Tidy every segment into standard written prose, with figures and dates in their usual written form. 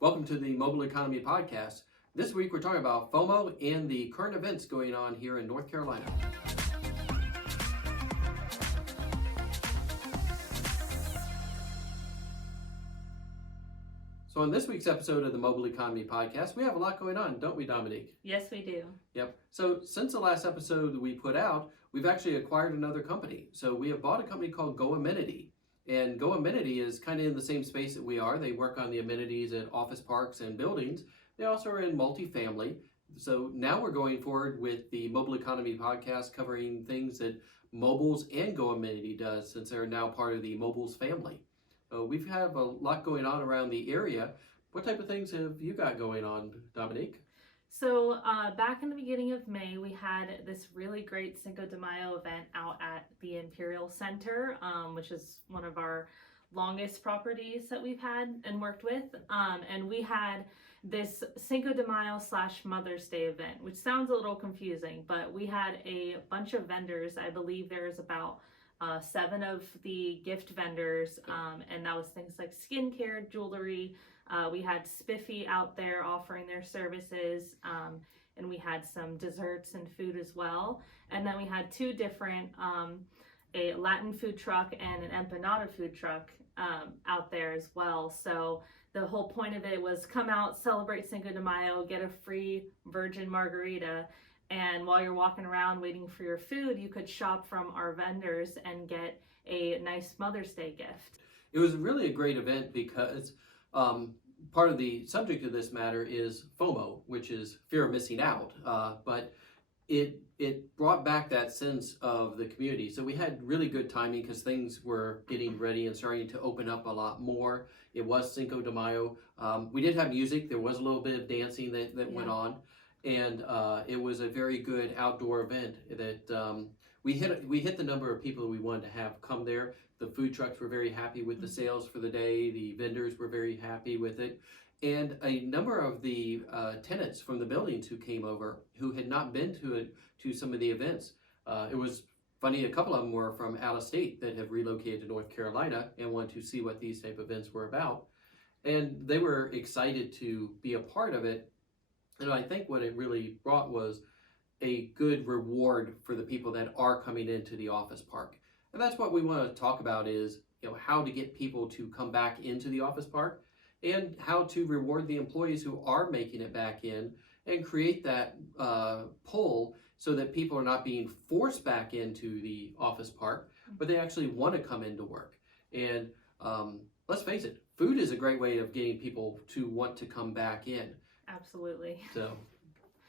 Welcome to the Mobile Economy Podcast. This week we're talking about FOMO and the current events going on here in North Carolina. So on this week's episode of the Mobile Economy Podcast, we have a lot going on, don't we, Dominique? Yes, we do. Yep. So since the last episode we put out, we've actually acquired another company. So we have bought a company called Go Amenity. And Go Amenity is kind of in the same space that we are. They work on the amenities at office parks and buildings. They also are in multifamily. So now we're going forward with the Mobile Economy Podcast covering things that Moblz and Go Amenity does since they're now part of the Moblz family. We have a lot going on around the area. What type of things have you got going on, Dominique? So back in the beginning of May, we had this really great Cinco de Mayo event out at the Imperial Center, which is one of our longest properties that we've had and worked with. And we had this Cinco de Mayo / Mother's Day event, which sounds a little confusing, but we had a bunch of vendors. I believe there's about 7 of the gift vendors, and that was things like skincare, jewelry. We had Spiffy out there offering their services, and we had some desserts and food as well. And then we had 2 different, a Latin food truck and an empanada food truck out there as well. So the whole point of it was come out, celebrate Cinco de Mayo, get a free virgin margarita. And while you're walking around waiting for your food, you could shop from our vendors and get a nice Mother's Day gift. It was really a great event because part of the subject of this matter is FOMO, which is fear of missing out. But it brought back that sense of the community. So we had really good timing because things were getting ready and starting to open up a lot more. It was Cinco de Mayo. We did have music. There was a little bit of dancing that went on. And it was a very good outdoor event that we hit the number of people we wanted to have come there. The food trucks were very happy with the sales for the day. The vendors were very happy with it. And a number of the tenants from the buildings who came over who had not been to some of the events. It was funny, a couple of them were from out of state that have relocated to North Carolina and wanted to see what these type of events were about. And they were excited to be a part of it. And I think what it really brought was a good reward for the people that are coming into the office park. And that's what we want to talk about is, how to get people to come back into the office park and how to reward the employees who are making it back in and create that pull so that people are not being forced back into the office park, but they actually want to come into work. And let's face it, food is a great way of getting people to want to come back in. Absolutely. So,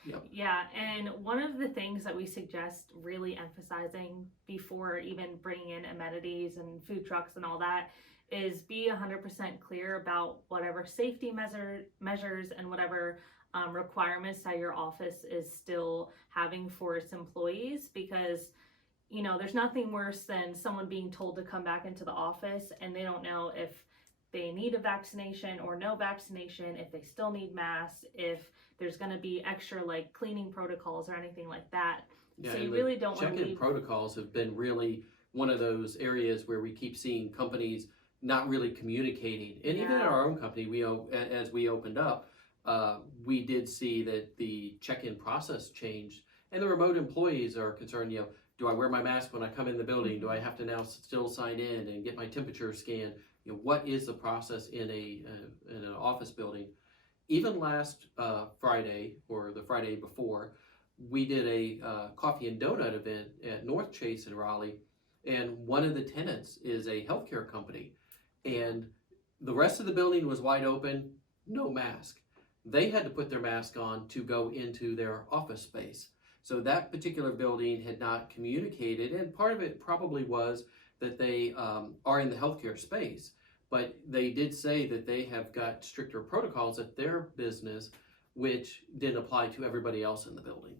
yep. Yeah, and one of the things that we suggest really emphasizing before even bringing in amenities and food trucks and all that is be 100% clear about whatever safety measures and whatever requirements that your office is still having for its employees, because there's nothing worse than someone being told to come back into the office and they don't know if they need a vaccination or no vaccination, if they still need masks, if there's going to be extra cleaning protocols or anything like that. Yeah, so you really don't want to check-in leave. protocols have been really one of those areas where we keep seeing companies not really communicating. And even in our own company, as we opened up, we did see that the check-in process changed. And the remote employees are concerned, do I wear my mask when I come in the building? Do I have to now still sign in and get my temperature scanned? What is the process in an office building? Even last Friday or the Friday before, we did a coffee and donut event at North Chase in Raleigh, and one of the tenants is a healthcare company, and the rest of the building was wide open, no mask. They had to put their mask on to go into their office space. So that particular building had not communicated, and part of it probably was that they are in the healthcare space, but they did say that they have got stricter protocols at their business, which didn't apply to everybody else in the building.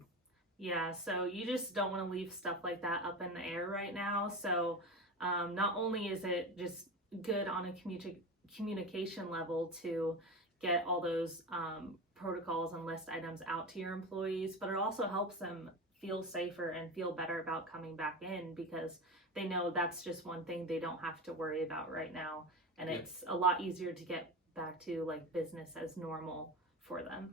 Yeah, so you just don't want to leave stuff like that up in the air right now. So not only is it just good on a communication level to get all those protocols and list items out to your employees, but it also helps them feel safer and feel better about coming back in because they know that's just one thing they don't have to worry about right now. And it's a lot easier to get back to like business as normal for them.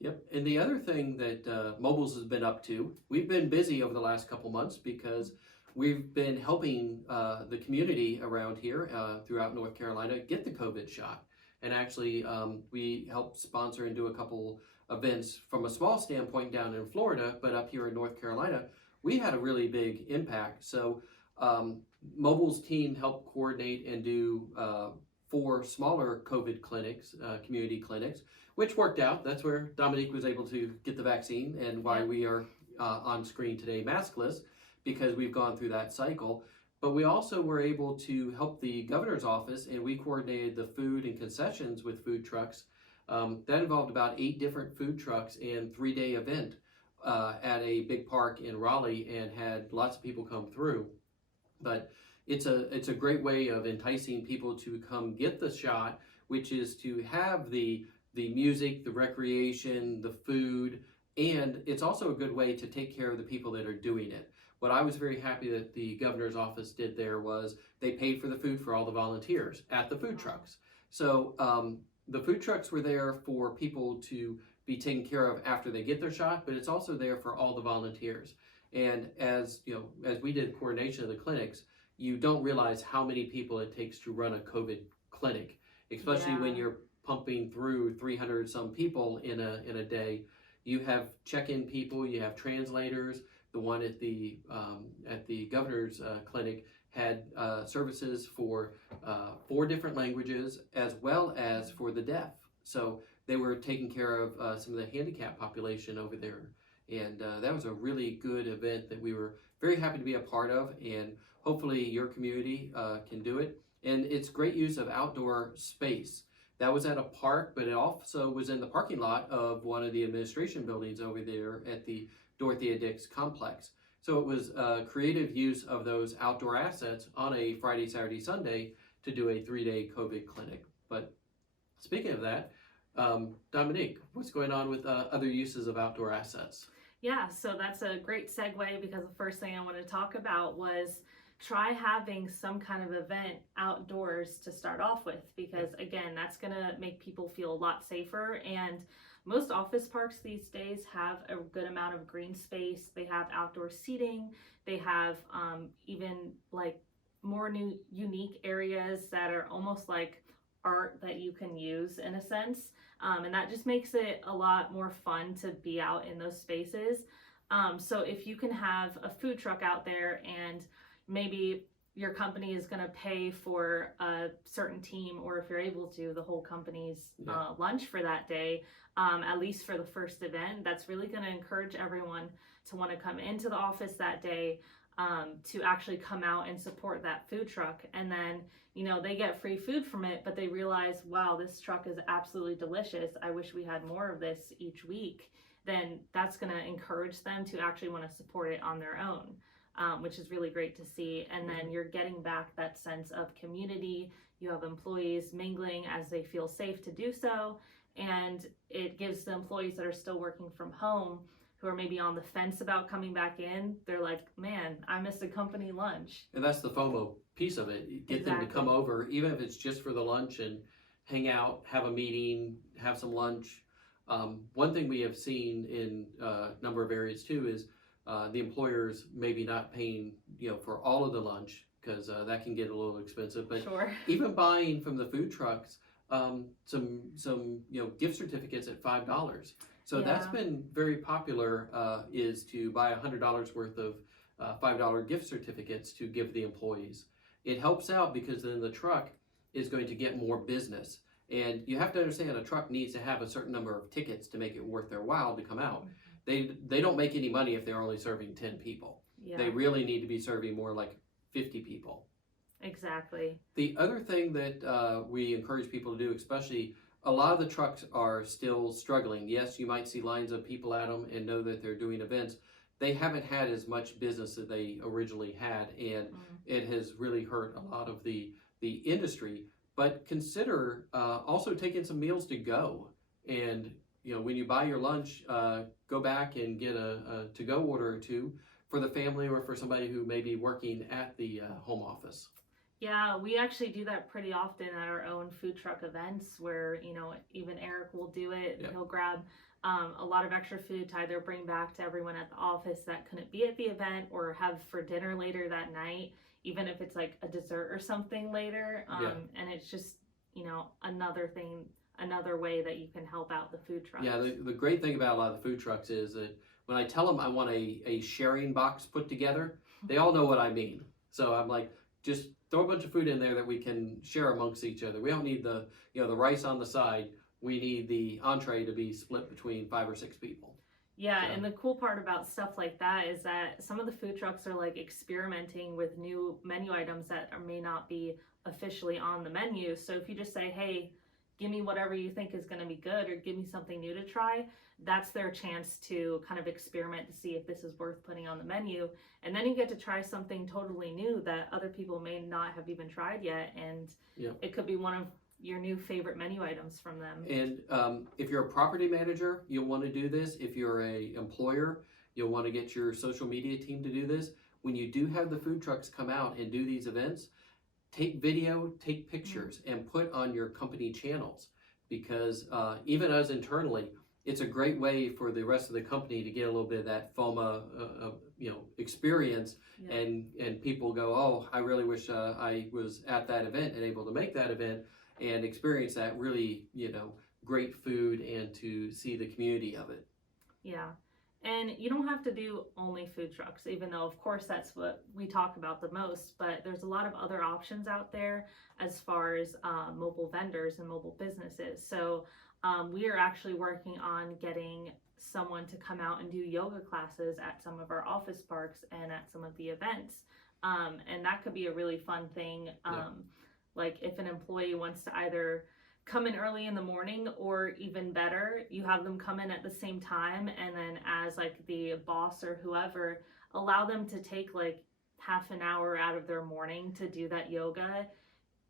Yep. And the other thing that Moblz has been up to, we've been busy over the last couple months because we've been helping the community around here throughout North Carolina get the COVID shot. And actually, we helped sponsor and do a couple events from a small standpoint down in Florida, but up here in North Carolina, we had a really big impact. So Moblz team helped coordinate and do 4 smaller COVID clinics, community clinics, which worked out. That's where Dominique was able to get the vaccine and why we are on screen today maskless, because we've gone through that cycle. But we also were able to help the governor's office, and we coordinated the food and concessions with food trucks. That involved about 8 different food trucks and 3-day event at a big park in Raleigh, and had lots of people come through. But it's a great way of enticing people to come get the shot, which is to have the music, the recreation, the food, and it's also a good way to take care of the people that are doing it. What I was very happy that the governor's office did there was they paid for the food for all the volunteers at the food trucks. So the food trucks were there for people to be taken care of after they get their shot, but it's also there for all the volunteers. And as you know, as we did coordination of the clinics, you don't realize how many people it takes to run a COVID clinic, especially when you're pumping through 300 some people in a day. You have check-in people, you have translators. The one at the governor's clinic had services for 4 different languages, as well as for the deaf. So they were taking care of some of the handicapped population over there. And that was a really good event that we were very happy to be a part of, and hopefully your community can do it. And it's great use of outdoor space. That was at a park, but it also was in the parking lot of one of the administration buildings over there at the Dorothea Dix complex. So it was a creative use of those outdoor assets on a Friday, Saturday, Sunday to do a 3-day COVID clinic. But speaking of that, Dominique, what's going on with other uses of outdoor assets? Yeah, so that's a great segue, because the first thing I want to talk about was try having some kind of event outdoors to start off with, because again, that's going to make people feel a lot safer. And most office parks these days have a good amount of green space. They have outdoor seating. They have even like more new unique areas that are almost like art that you can use in a sense. And that just makes it a lot more fun to be out in those spaces. So if you can have a food truck out there, and maybe your company is going to pay for a certain team, or if you're able to, the whole company's lunch for that day, at least for the first event, that's really going to encourage everyone to want to come into the office that day, to actually come out and support that food truck. And then, you know, they get free food from it, but they realize, wow, this truck is absolutely delicious. I wish we had more of this each week. Then that's going to encourage them to actually want to support it on their own. Which is really great to see. And then you're getting back that sense of community. You have employees mingling as they feel safe to do so. And it gives the employees that are still working from home, who are maybe on the fence about coming back in, they're like, man, I missed a company lunch. And that's the FOMO piece of it. Get them to come over, even if it's just for the lunch, and hang out, have a meeting, have some lunch. One thing we have seen in a number of areas too is the employers maybe not paying, for all of the lunch, because that can get a little expensive. But even buying from the food trucks some gift certificates at $5. So that's been very popular. Is to buy $100 worth of $5 gift certificates to give the employees. It helps out because then the truck is going to get more business. And you have to understand, a truck needs to have a certain number of tickets to make it worth their while to come out. They don't make any money if they're only serving 10 people. They really need to be serving more like 50 people. Exactly. The other thing that we encourage people to do, especially a lot of the trucks are still struggling. Yes, you might see lines of people at them and know that they're doing events. They haven't had as much business as they originally had, and it has really hurt a lot of the industry. But consider also taking some meals to go. And when you buy your lunch, go back and get a to-go order or two for the family, or for somebody who may be working at the home office. Yeah, we actually do that pretty often at our own food truck events where, even Eric will do it. Yep. He'll grab a lot of extra food to either bring back to everyone at the office that couldn't be at the event or have for dinner later that night, even if it's like a dessert or something later. Yeah. And it's just, another thing, another way that you can help out the food trucks. Yeah, the great thing about a lot of the food trucks is that when I tell them I want a sharing box put together, they all know what I mean. So I'm like, just throw a bunch of food in there that we can share amongst each other. We don't need the rice on the side. We need the entree to be split between 5 or 6 people. Yeah, So- and the cool part about stuff like that is that some of the food trucks are like experimenting with new menu items that may not be officially on the menu. So if you just say, hey, give me whatever you think is going to be good or give me something new to try, that's their chance to kind of experiment to see if this is worth putting on the menu. And then you get to try something totally new that other people may not have even tried yet. And Yeah. it could be one of your new favorite menu items from them. And if you're a property manager, you'll want to do this. If you're a employer, you'll want to get your social media team to do this. When you do have the food trucks come out and do these events, take video, take pictures, and put on your company channels. Because even us internally, it's a great way for the rest of the company to get a little bit of that FOMO, experience, Yeah. and people go, oh, I really wish I was at that event and able to make that event and experience that really, great food and to see the community of it. Yeah. And you don't have to do only food trucks, even though, of course, that's what we talk about the most. But there's a lot of other options out there as far as mobile vendors and mobile businesses. So we are actually working on getting someone to come out and do yoga classes at some of our office parks and at some of the events. And that could be a really fun thing. Yeah. Like if an employee wants to either come in early in the morning, or even better, you have them come in at the same time, and then as like the boss or whoever, allow them to take like half an hour out of their morning to do that yoga.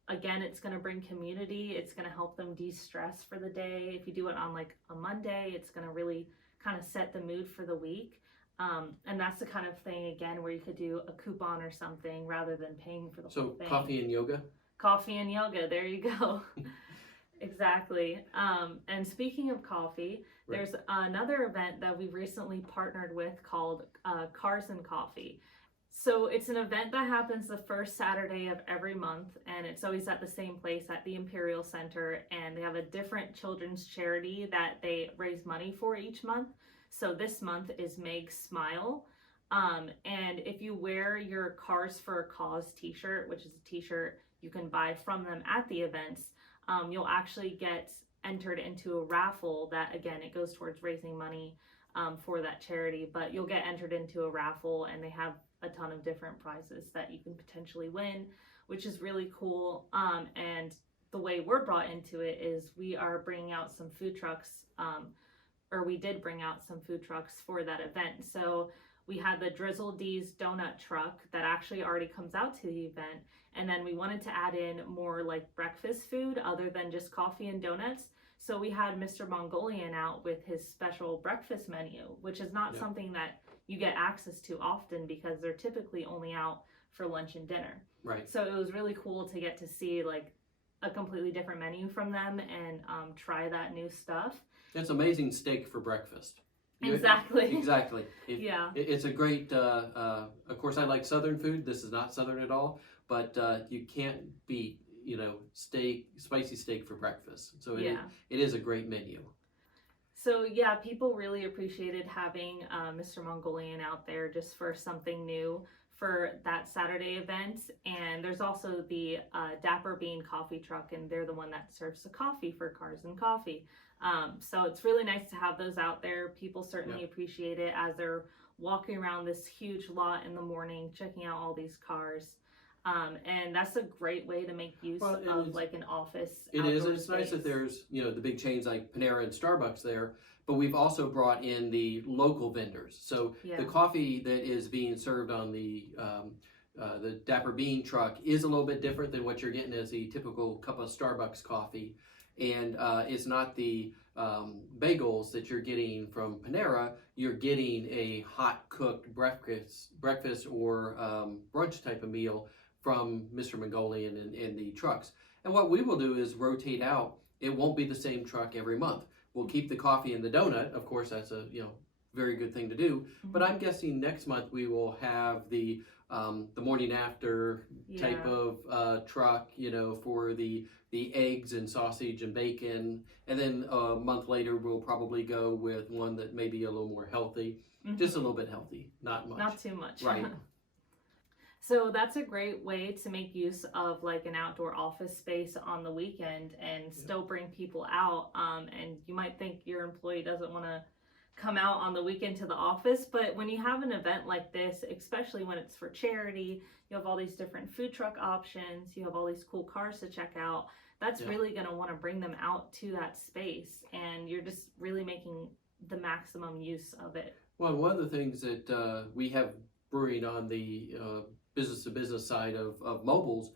Again, it's going to bring community. It's going to help them de-stress for the day. If you do it on like a Monday, it's going to really kind of set the mood for the week. And that's the kind of thing, again, where you could do a coupon or something rather than paying for the whole So thing. coffee and yoga? Coffee and yoga, there you go. Exactly. And speaking of coffee, Right. there's another event that we've recently partnered with called Cars and Coffee. So it's an event that happens the first Saturday of every month, and it's always at the same place at the Imperial Center, and they have a different children's charity that they raise money for each month. So this month is Meg's Smile. And if you wear your Cars for a Cause t-shirt, which is a t-shirt you can buy from them at the events, you'll actually get entered into a raffle that, again, it goes towards raising money for that charity, but you'll get entered into a raffle, and they have a ton of different prizes that you can potentially win, which is really cool. And the way we're brought into it is we are bringing out some food trucks, or we did bring out some food trucks for that event. So we had the Drizzle D's donut truck that actually already comes out to the event. And then we wanted to add in more like breakfast food other than just coffee and donuts. So we had Mr. Mongolian out with his special breakfast menu, which is not Yeah. something that you get access to often because they're typically only out for lunch and dinner. Right. So it was really cool to get to see like a completely different menu from them and try that new stuff. It's amazing steak for breakfast. Exactly. Exactly. Yeah. It's a great, of course I like Southern food. This is not Southern at all, but you can't beat, spicy steak for breakfast. So it is a great menu. So yeah, people really appreciated having Mr. Mongolian out there just for something new for that Saturday event. And there's also the Dapper Bean coffee truck, and they're the one that serves the coffee for Cars and Coffee. So it's really nice to have those out there. People certainly appreciate it as they're walking around this huge lot in the morning, checking out all these cars. And that's a great way to make use of like an office. It is. outdoor It's nice that space. there's, the big chains like Panera and Starbucks there, but we've also brought in the local vendors. So Yeah. the coffee that is being served on the Dapper Bean truck is a little bit different than what you're getting as the typical cup of Starbucks coffee. And it's not the bagels that you're getting from Panera. You're getting a hot cooked breakfast or brunch type of meal from Mr. Mongolian and the trucks. And what we will do is rotate out. It won't be the same truck every month. We'll keep the coffee and the donut. Of course, that's a very good thing to do. But I'm guessing next month we will have the morning after type of truck, for the eggs and sausage and bacon. And then a month later, we'll probably go with one that may be a little more healthy, just a little bit healthy, not much. Not too much. Right. So that's a great way to make use of like an outdoor office space on the weekend and still bring people out. And you might think your employee doesn't want to come out on the weekend to the office, but when you have an event like this, especially when it's for charity, you have all these different food truck options, you have all these cool cars to check out. That's really going to want to bring them out to that space, and you're just really making the maximum use of it. Well, one of the things that we have brewing on the business-to-business side of Moblz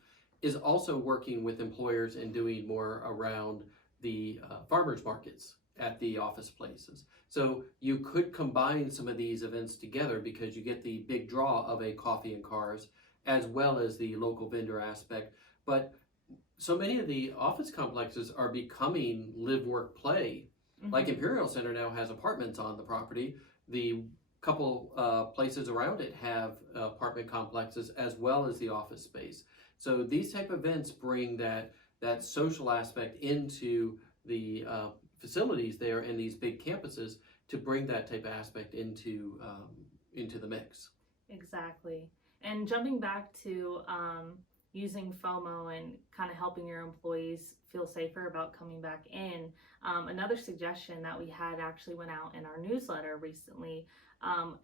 is also working with employers and doing more around the farmers markets at the office places. So you could combine some of these events together because you get the big draw of a coffee and cars as well as the local vendor aspect. But so many of the office complexes are becoming live, work, play. Like Imperial Center now has apartments on the property. The couple places around it have apartment complexes as well as the office space. So these type of events bring that social aspect into the facilities there in these big campuses to bring that type of aspect into the mix. Exactly. And jumping back to using FOMO and kind of helping your employees feel safer about coming back in, another suggestion that we had actually went out in our newsletter recently,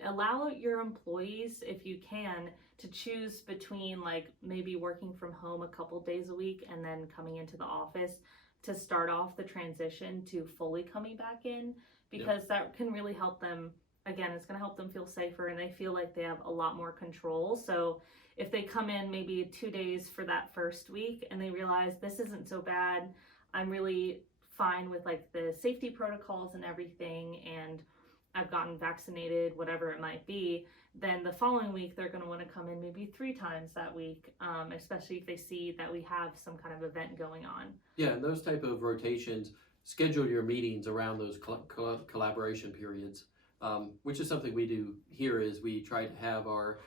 allow your employees, if you can, to choose between like maybe working from home a couple days a week and then coming into the office to start off the transition to fully coming back in, because that can really help them. Again, it's going to help them feel safer and they feel like they have a lot more control. So if they come in maybe 2 days for that first week and they realize this isn't so bad, I'm really fine with like the safety protocols and everything, and I've gotten vaccinated, whatever it might be, then the following week they're going to want to come in maybe 3 times that week, especially if they see that we have some kind of event going on. Yeah, and those type of rotations, schedule your meetings around those collaboration periods, which is something we do here. Is we try to have our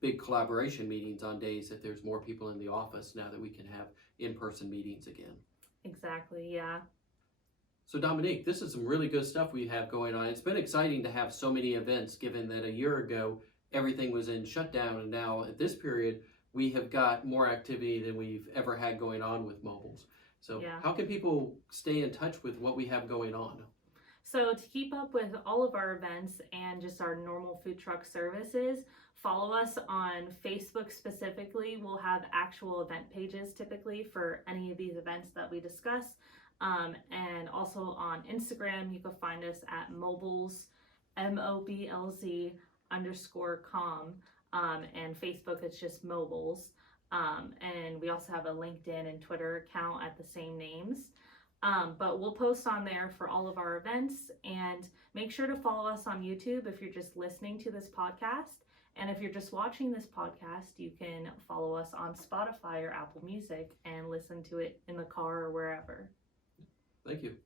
big collaboration meetings on days that there's more people in the office now that we can have in-person meetings again. Exactly, yeah. So Dominique, this is some really good stuff we have going on. It's been exciting to have so many events, given that a year ago everything was in shutdown, and now at this period we have got more activity than we've ever had going on with Moblz. So how can people stay in touch with what we have going on? So to keep up with all of our events and just our normal food truck services, follow us on Facebook specifically. We'll have actual event pages typically for any of these events that we discuss. And also on Instagram, you can find us at Moblz, MOBLZ _com. And Facebook, it's just Moblz. And we also have a LinkedIn and Twitter account at the same names. But we'll post on there for all of our events, and make sure to follow us on YouTube if you're just listening to this podcast. And if you're just watching this podcast, you can follow us on Spotify or Apple Music and listen to it in the car or wherever. Thank you.